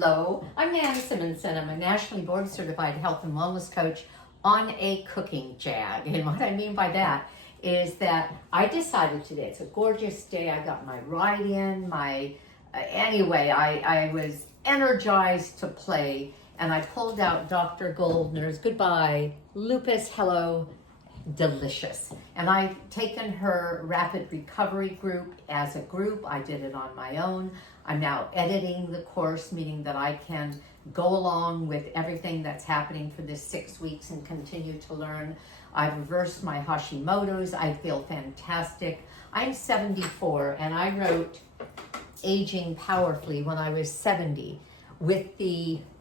Hello, I'm Nan Simonsen. I'm a nationally board certified health and wellness coach on a cooking jag. And what I mean by that is that I decided today, it's a gorgeous day, I got my ride in, anyway, I was energized to play, and I pulled out Dr. Goldner's Goodbye Lupus, Hello, Delicious. And I've taken her rapid recovery group as a group. I did it on my own. I'm now editing the course, meaning that I can go along with everything that's happening for this 6 weeks and continue to learn. I've reversed my Hashimoto's. I feel fantastic. I'm 74 and I wrote Aging Powerfully when I was 70, with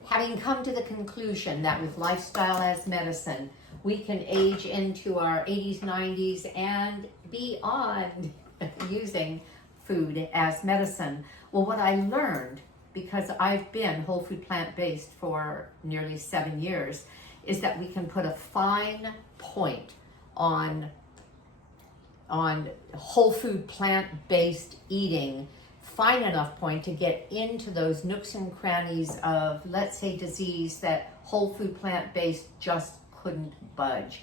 having come to the conclusion that with lifestyle as medicine, we can age into our 80s, 90s, and beyond using food as medicine. Well, what I learned, because I've been whole food plant-based for nearly 7 years, is that we can put a fine point on whole food plant-based eating, fine enough point to get into those nooks and crannies of, let's say, disease that whole food plant-based just couldn't budge.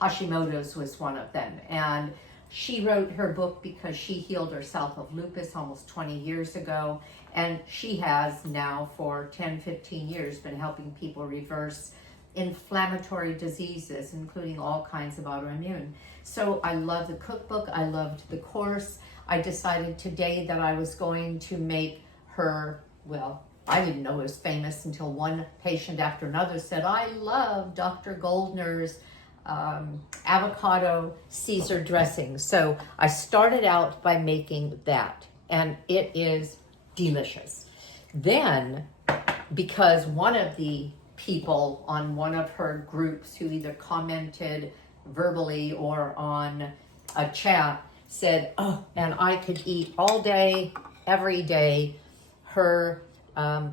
Hashimoto's was one of them. And she wrote her book because she healed herself of lupus almost 20 years ago. And she has now for 10, 15 years been helping people reverse inflammatory diseases, including all kinds of autoimmune. So I love the cookbook. I loved the course. I decided today that I was going to make her, well, I didn't know it was famous until one patient after another said, I love Dr. Goldner's avocado Caesar dressing. So I started out by making that, and it is delicious. Then, because one of the people on one of her groups who either commented verbally or on a chat said, oh, and I could eat all day, every day, her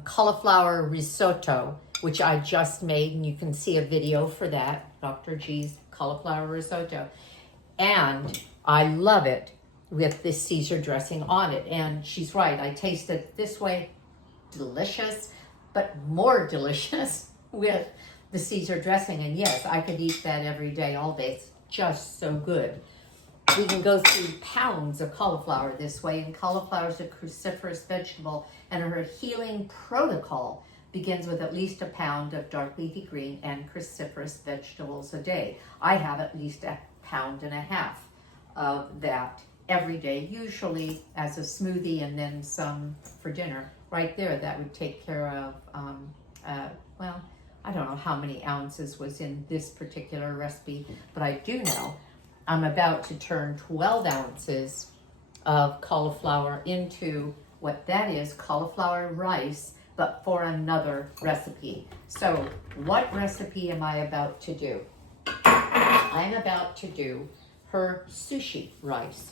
cauliflower risotto, which I just made, and you can see a video for that, Dr. G's cauliflower risotto. And I love it with this Caesar dressing on it. And she's right, I taste it this way, delicious, but more delicious with the Caesar dressing. And yes, I could eat that every day, all day. It's just so good. We can go through pounds of cauliflower this way, and cauliflower is a cruciferous vegetable, and her healing protocol begins with at least a pound of dark leafy green and cruciferous vegetables a day. I have at least 1.5 pounds of that every day, usually as a smoothie and then some for dinner. Right there, that would take care of, well, I don't know how many ounces was in this particular recipe, but I do know I'm about to turn 12 ounces of cauliflower into what that is, cauliflower rice, but for another recipe. So what recipe am I about to do? I'm about to do her sushi rice.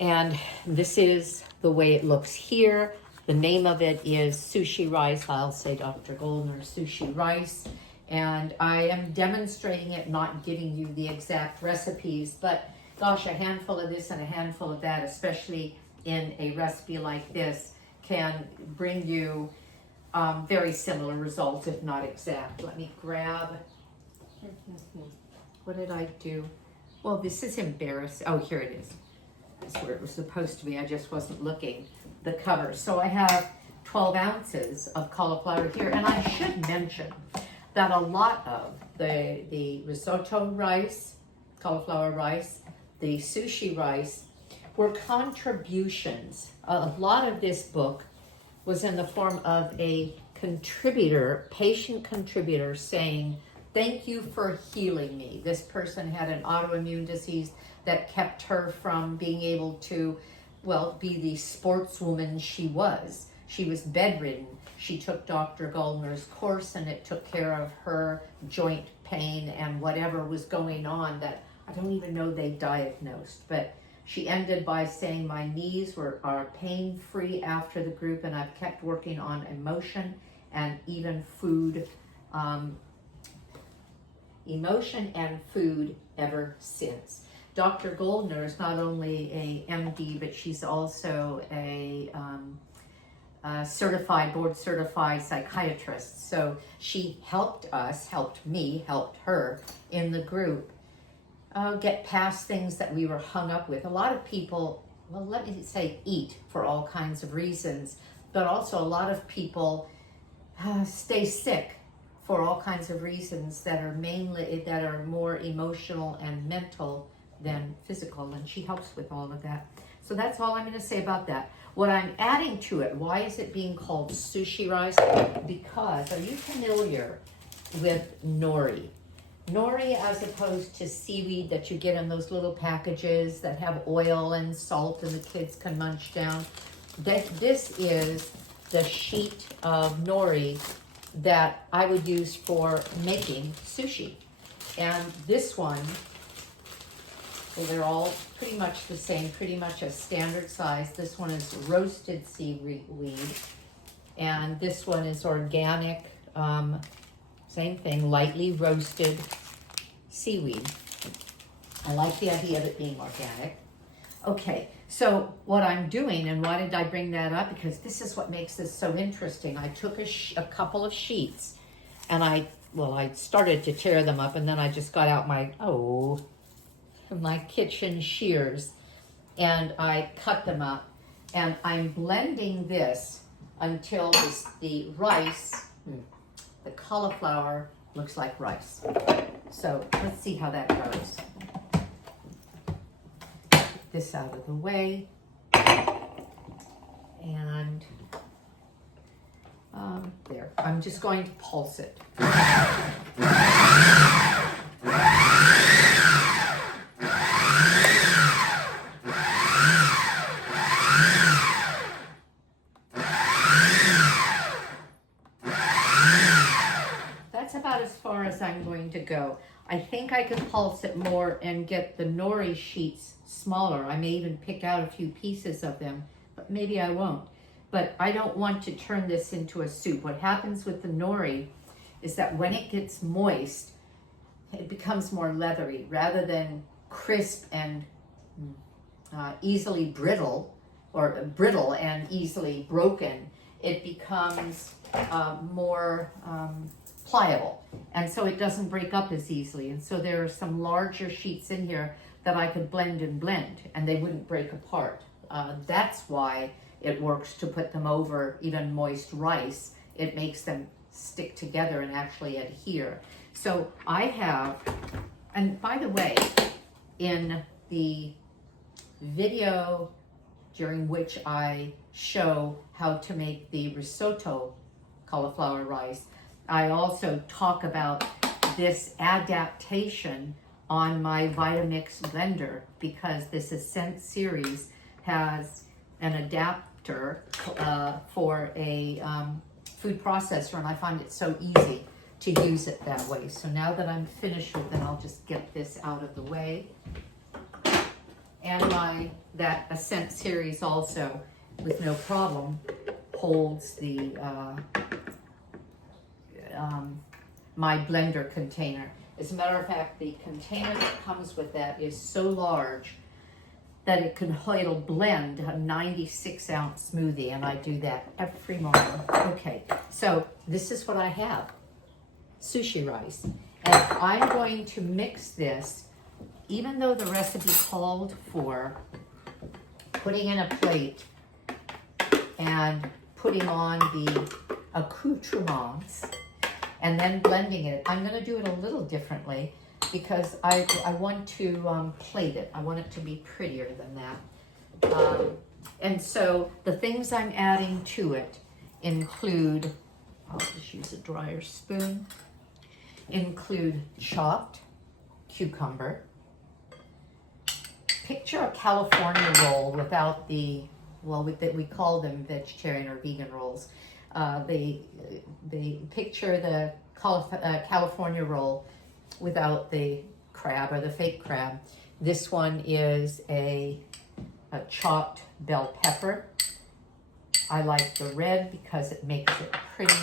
And this is the way it looks here. The name of it is Sushi Rice. I'll say Dr. Goldner Sushi Rice. And I am demonstrating it, not giving you the exact recipes, but gosh, a handful of this and a handful of that, especially in a recipe like this, can bring you very similar results, if not exact. Let me grab, what did I do? Well, this is embarrassing. Oh, here it is. That's where it was supposed to be. I just wasn't looking. The cover. So I have 12 ounces of cauliflower here, and I should mention that a lot of the risotto rice, cauliflower rice, the sushi rice, were contributions. A lot of this book was in the form of a contributor, patient contributor, saying, thank you for healing me. This person had an autoimmune disease that kept her from being able to, well, be the sportswoman she was. She was bedridden. She took Dr. Goldner's course, and it took care of her joint pain and whatever was going on that I don't even know they diagnosed. But she ended by saying, my knees are pain-free after the group, and I've kept working on emotion and even food, emotion and food ever since. Dr. Goldner is not only a MD, but she's also a board certified psychiatrist. So she helped me, helped her in the group get past things that we were hung up with. A lot of people, well, let me say, eat for all kinds of reasons, but also a lot of people stay sick for all kinds of reasons that are more emotional and mental than physical, and she helps with all of that. So that's all I'm going to say about that. What I'm adding to it, why is it being called sushi rice? Because, are you familiar with nori? Nori, as opposed to seaweed that you get in those little packages that have oil and salt and the kids can munch down. This is the sheet of nori that I would use for making sushi. And this one, well, they're all pretty much the same, pretty much a standard size. This one is roasted seaweed, and this one is organic, same thing, lightly roasted seaweed. I like the idea of it being organic. Okay, so what I'm doing, and why did I bring that up? Because this is what makes this so interesting. I took a couple of sheets, and I started to tear them up, and then I just got out my kitchen shears, and I cut them up, and I'm blending this until the rice, the cauliflower looks like rice. So let's see how that goes. Get this out of the way, and there. I'm just going to pulse it. About as far as I'm going to go. I think I can pulse it more and get the nori sheets smaller. I may even pick out a few pieces of them, but maybe I won't. But I don't want to turn this into a soup. What happens with the nori is that when it gets moist, it becomes more leathery rather than crisp and easily brittle and easily broken. It becomes more pliable, and so it doesn't break up as easily. And so there are some larger sheets in here that I could blend, and they wouldn't break apart. That's why it works to put them over even moist rice. It makes them stick together and actually adhere. So I have, and by the way, in the video during which I show how to make the risotto cauliflower rice, I also talk about this adaptation on my Vitamix blender, because this Ascent series has an adapter for a food processor, and I find it so easy to use it that way. So now that I'm finished with it, I'll just get this out of the way. And that Ascent series also, with no problem, holds the my blender container. As a matter of fact, the container that comes with that is so large that it'll blend a 96-ounce smoothie, and I do that every morning. Okay, so this is what I have, sushi rice. And I'm going to mix this, even though the recipe called for putting in a plate and putting on the accoutrements and then blending it. I'm going to do it a little differently because I want to plate it. I want it to be prettier than that. And so the things I'm adding to it include, I'll just use a drier spoon, include chopped cucumber. Picture a California roll without the, we call them vegetarian or vegan rolls. They picture the California roll without the crab or the fake crab. This one is a chopped bell pepper. I like the red because it makes it pretty.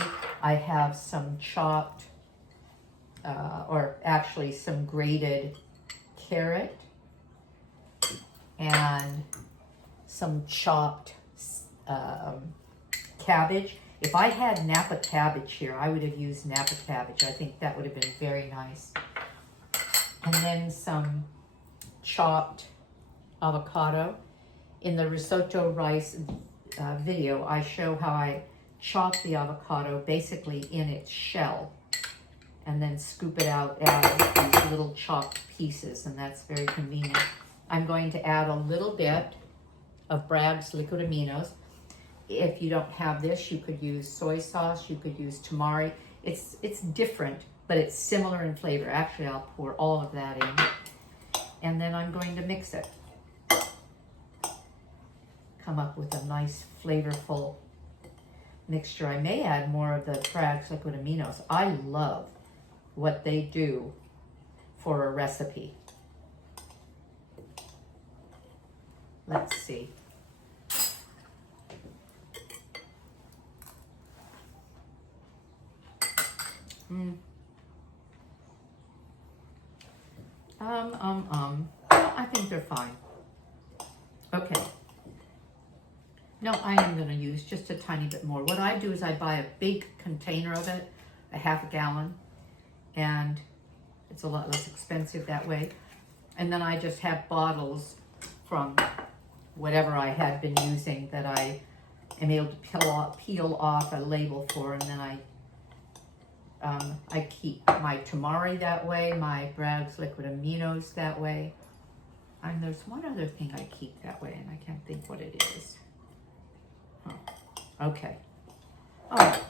I have some chopped, or actually some grated carrot and some chopped cabbage. If I had Napa cabbage here, I would have used Napa cabbage. I think that would have been very nice. And then some chopped avocado. In the Risotto Rice video, I show how I chop the avocado basically in its shell and then scoop it out as these little chopped pieces, and that's very convenient. I'm going to add a little bit of Bragg's liquid aminos. If you don't have this, you could use soy sauce, you could use tamari. It's different, but it's similar in flavor. Actually, I'll pour all of that in, and then I'm going to mix it. Come up with a nice, flavorful mixture. I may add more of the Bragg's liquid aminos. I love what they do for a recipe. Let's see. Well, I think they're fine. Okay. No, I am going to use just a tiny bit more. What I do is I buy a big container of it, a half a gallon, and it's a lot less expensive that way. And then I just have bottles from whatever I had been using that I am able to peel off a label for, and then I keep my tamari that way, my Bragg's liquid aminos that way. And there's one other thing I keep that way, and I can't think what it is. Huh. Okay. All right.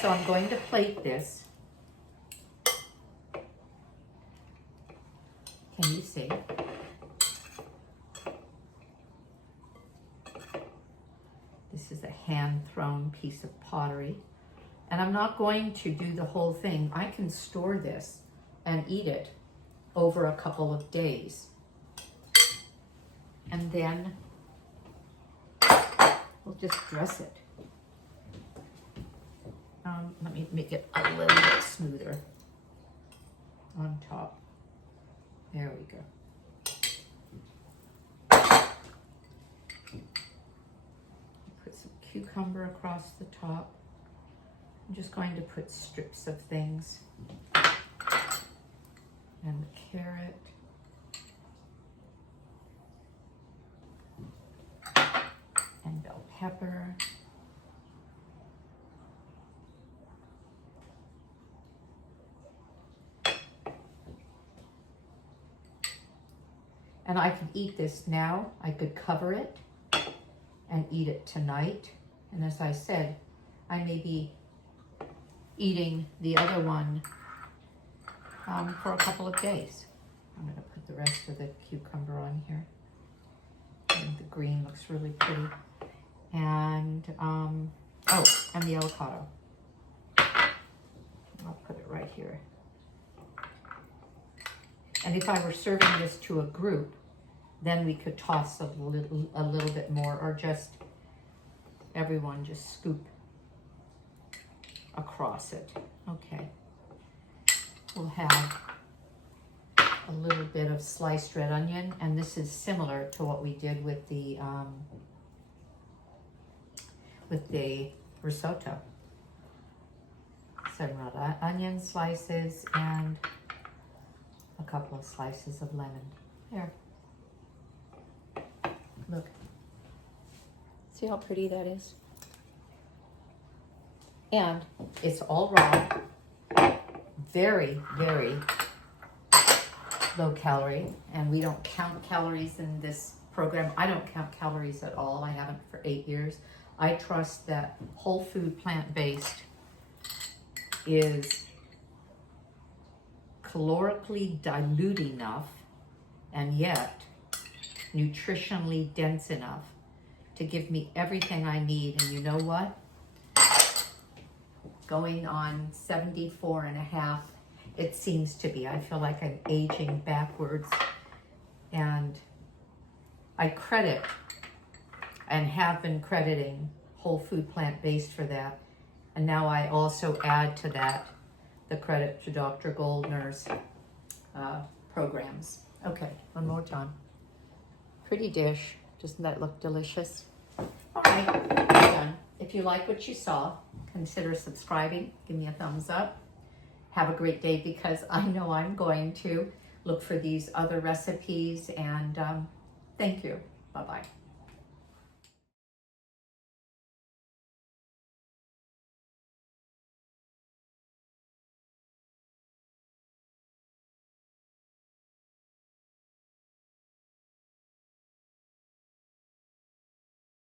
So I'm going to plate this. Can you see? This is a hand-thrown piece of pottery. And I'm not going to do the whole thing. I can store this and eat it over a couple of days. And then we'll just dress it. Let me make it a little bit smoother on top. There we go. Put some cucumber across the top. I'm just going to put strips of things. And the carrot. And bell pepper. And I can eat this now. I could cover it and eat it tonight. And as I said, I may be eating the other one for a couple of days. I'm going to put the rest of the cucumber on here. And the green looks really pretty. And, and the avocado. I'll put it right here. And if I were serving this to a group, then we could toss a little bit more, or just everyone just scoop across it. Okay. We'll have a little bit of sliced red onion, and this is similar to what we did with the risotto. Some red onion slices and a couple of slices of lemon. There. Look. See how pretty that is? And it's all raw. Very, very low calorie. And we don't count calories in this program. I don't count calories at all. I haven't for 8 years. I trust that whole food plant-based is calorically dilute enough and yet nutritionally dense enough to give me everything I need. And you know what? Going on 74 and a half, it seems to be. I feel like I'm aging backwards, and I credit and have been crediting whole food plant-based for that. And now I also add to that the credit to Dr. Goldner's programs. Okay, one more time. Pretty dish. Doesn't that look delicious? All right, we're done. If you like what you saw, consider subscribing. Give me a thumbs up. Have a great day, because I know I'm going to look for these other recipes. And thank you. Bye-bye.